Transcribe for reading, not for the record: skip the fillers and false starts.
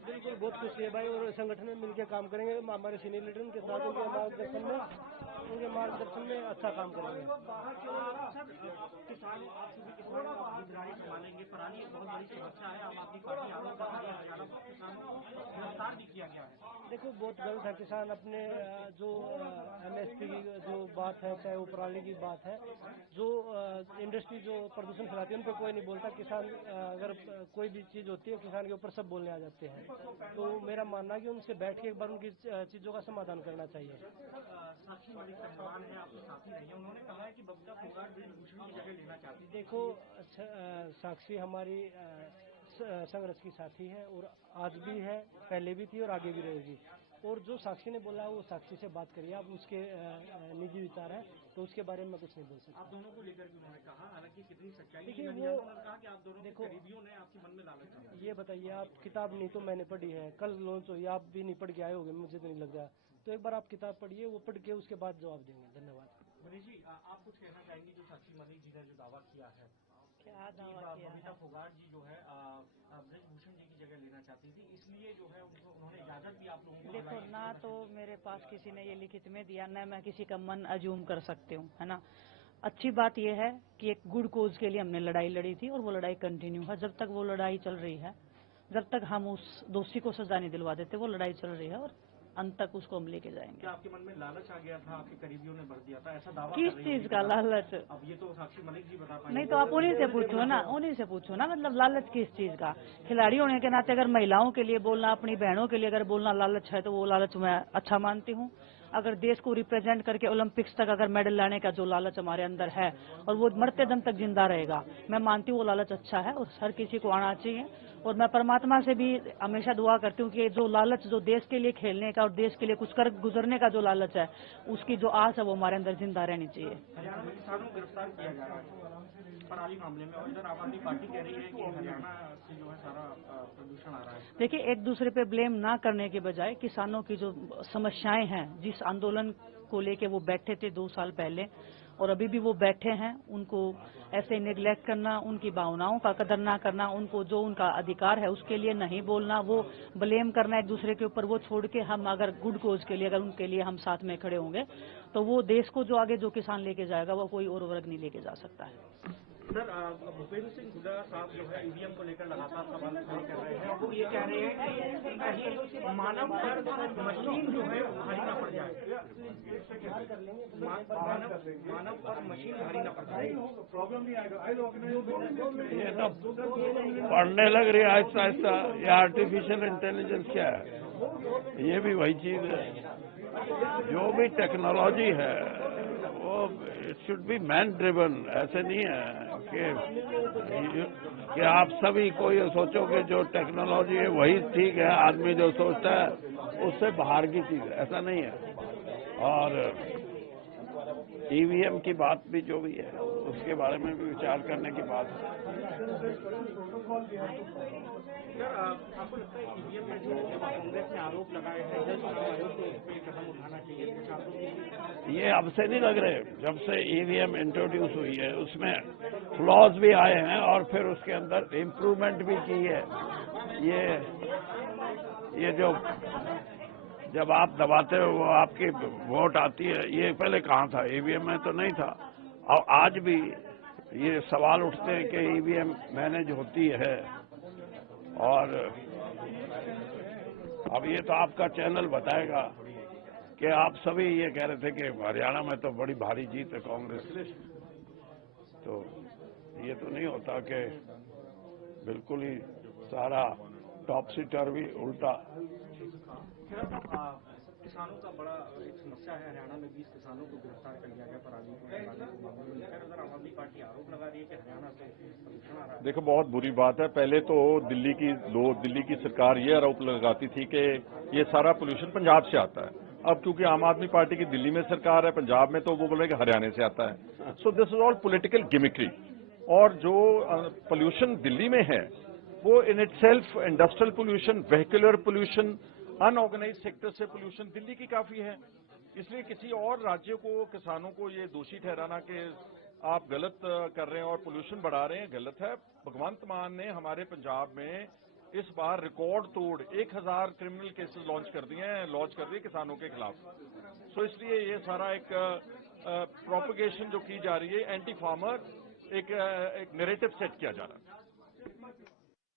बिल्कुल बहुत खुशी है भाई, और संगठन में मिलकर काम करेंगे। हमारे सीनियर लीडर उनके साथ उनके मार्गदर्शन में अच्छा काम करेंगे। किसान आप सभी किसान जिम्मेदारी संभालेंगे। पराली एक बहुत बड़ी समस्या है। आम आदमी पार्टी आरोप कर रही है हरियाणा में किसानों को गिरफ्तार भी किया गया है। देखो बहुत गलत है। किसान अपने जो MSP की जो बात है, चाहे वो पराली की बात है, जो इंडस्ट्री जो प्रदूषण फैलाती है उन पर कोई नहीं बोलता। किसान अगर कोई भी चीज होती है किसान के ऊपर सब बोलने आ जाते हैं। तो मेरा मानना है कि उनसे बैठ के एक बार उनकी चीजों का समाधान करना चाहिए। साक्षी मलिक पहलवान है, आपके साथी रही है, उन्होंने कहा है कि बबीता फोगाट ब्रिजभूषण की जगह लेना चाहती है। देखो साक्षी हमारी संघर्ष की साथी है, और आज भी है, पहले भी थी और आगे भी रहेगी। और जो साक्षी ने बोला है वो साक्षी से बात करिए आप, उसके निजी विचार है तो उसके बारे में मैं कुछ नहीं बोल सकता। आप दोनों को लेकर भी उन्होंने कहा, हालांकि कितनी सच्चाई देखिए वो कहा कि आप दोनों देखो करीबियों ने आपके मन में लालच। ये बताइए, आप किताब नहीं तो मैंने पढ़ी है, कल लॉन्च हुई, आप भी नहीं पढ़ के आए होंगे, मुझे तो नहीं लग रहा। तो एक बार आप किताब पढ़िए, वो पढ़ के उसके बाद जवाब देंगे। धन्यवाद। मनीष जी, आप कुछ कहना चाहेंगे जो साक्षी मलिक जी ने जो दावा किया है? क्या दावा किया? बबीता फोगाट जी जो है ब्रिजभूषण जी की जगह लेना चाहती थी, इसलिए जो है उन्होंने इजाजत दी आप लोगों को। देखो ना, तो मेरे पास किसी ने ये लिखित में दिया, न मैं किसी का मन अज्यूम कर सकती हूँ, है ना। अच्छी बात यह है कि एक गुड कोज के लिए हमने लड़ाई लड़ी थी और वो लड़ाई कंटिन्यू है। जब तक वो लड़ाई चल रही है, जब तक हम उस दोषी को सजा नहीं दिलवा देते, वो लड़ाई चल रही है और अंत तक उसको हम लेके जाएंगे। क्या आपके मन में लालच आ गया था? आपके करीबियों ने भर दिया था, ऐसा दावा किस चीज का लालच? अब ये तो साक्षी मलिक जी बता पाएंगे। नहीं तो आप उन्हीं से पूछो ना, उन्हीं से पूछो ना, मतलब लालच किस चीज का? खिलाड़ी होने के नाते अगर महिलाओं के लिए बोलना, अपनी बहनों के लिए अगर बोलना लालच है, तो वो लालच मैं अच्छा मानती हूँ। अगर देश को रिप्रेजेंट करके ओलंपिक्स तक अगर मेडल लाने का जो लालच हमारे अंदर है और वो मरते दम तक जिंदा रहेगा, मैं मानती हूँ वो लालच अच्छा है और हर किसी को आना चाहिए। और मैं परमात्मा से भी हमेशा दुआ करती हूँ कि जो लालच, जो देश के लिए खेलने का और देश के लिए कुछ कर गुजरने का जो लालच है, उसकी जो आस है वो हमारे अंदर जिंदा रहनी चाहिए। हरियाणा में किसानों को गिरफ्तार किया जा रहा है पराली मामले में, और इधर आम आदमी पार्टी कह रही है कि हरियाणा से जो है सारा प्रदूषण आ रहा है। देखिए, एक दूसरे पे ब्लेम ना करने के बजाय किसानों की जो समस्याएं हैं, जिस आंदोलन को लेके वो बैठे थे 2 साल पहले और अभी भी वो बैठे हैं, उनको ऐसे निगलेक्ट करना, उनकी भावनाओं का कदर ना करना, उनको जो उनका अधिकार है उसके लिए नहीं बोलना, वो ब्लेम करना एक दूसरे के ऊपर, वो छोड़ के हम अगर गुड कोज के लिए, अगर उनके लिए हम साथ में खड़े होंगे, तो वो देश को जो आगे जो किसान लेके जाएगा वो कोई और वर्ग नहीं लेके जा सकता है। सर, भूपेंद्र सिंह हुड्डा साहब जो है ईवीएम को लेकर लगातार सवाल खड़े कर रहे हैं। वो ये कह रहे हैं कि कहीं मानव पर मशीन जो है भारी न पड़ जाए, मानव पर मशीन भारी न पड़ जाए। ये तो पढ़ने लग रही है आहिस्ता आहिस्ता। ये आर्टिफिशियल इंटेलिजेंस क्या है? ये भी वही चीज है। जो भी टेक्नोलॉजी है वो it should be man driven. ऐसे नहीं है कि आप सभी को ये सोचो कि जो टेक्नोलॉजी है वही ठीक है, आदमी जो सोचता है उससे बाहर की चीज है, ऐसा नहीं है। और ईवीएम की बात भी जो भी है उसके बारे में भी विचार करने की बात है। आपको लगता है ईवीएम में जो कांग्रेस ने आरोप लगाए हैं, जल चुनाव आयोग को इस पर कदम उठाना चाहिए? ये अब से नहीं लग रहे, जब से ईवीएम इंट्रोड्यूस हुई है उसमें फ्लॉज भी आए हैं और फिर उसके अंदर इम्प्रूवमेंट भी की है। ये जो जब आप दबाते हो वो आपकी वोट आती है, ये पहले कहाँ था? ईवीएम में तो नहीं था। और आज भी ये सवाल उठते हैं कि ईवीएम मैनेज होती है। और अब ये तो आपका चैनल बताएगा कि आप सभी ये कह रहे थे कि हरियाणा में तो बड़ी भारी जीत है कांग्रेस। तो ये तो नहीं होता कि बिल्कुल ही सारा टॉपसी टर्वी उल्टा। किसानों का बड़ा एक समस्या है हरियाणा में, 20 किसानों को गिरफ्तार कर लिया गया पराली मामले में। उधर आम आदमी पार्टी आरोप लगा रही है कि हरियाणा से प्रदूषण आ रहा है। देखो, बहुत बुरी बात है। पहले तो दिल्ली की सरकार ये आरोप लगाती थी कि ये सारा पोल्यूशन पंजाब से आता है। अब क्योंकि आम आदमी पार्टी की दिल्ली में सरकार है, पंजाब में, तो वो बोले कि हरियाणा से आता है। So this is all political gimmickry. और जो पोल्यूशन दिल्ली में है वो in itself industrial pollution, vehicular pollution, unorganise sector से पोल्यूशन दिल्ली की काफी है। इसलिए किसी और राज्य को, किसानों को ये दोषी ठहराना कि आप गलत कर रहे हैं और पोल्यूशन बढ़ा रहे हैं, गलत है। भगवंत मान ने हमारे पंजाब में इस बार रिकॉर्ड तोड़ 1000 क्रिमिनल केसेस लॉन्च कर दिए किसानों के खिलाफ। सो इसलिए ये सारा एक प्रोपगेशन जो की जा रही है, एंटी फार्मर एक नैरेटिव सेट किया जा रहा है।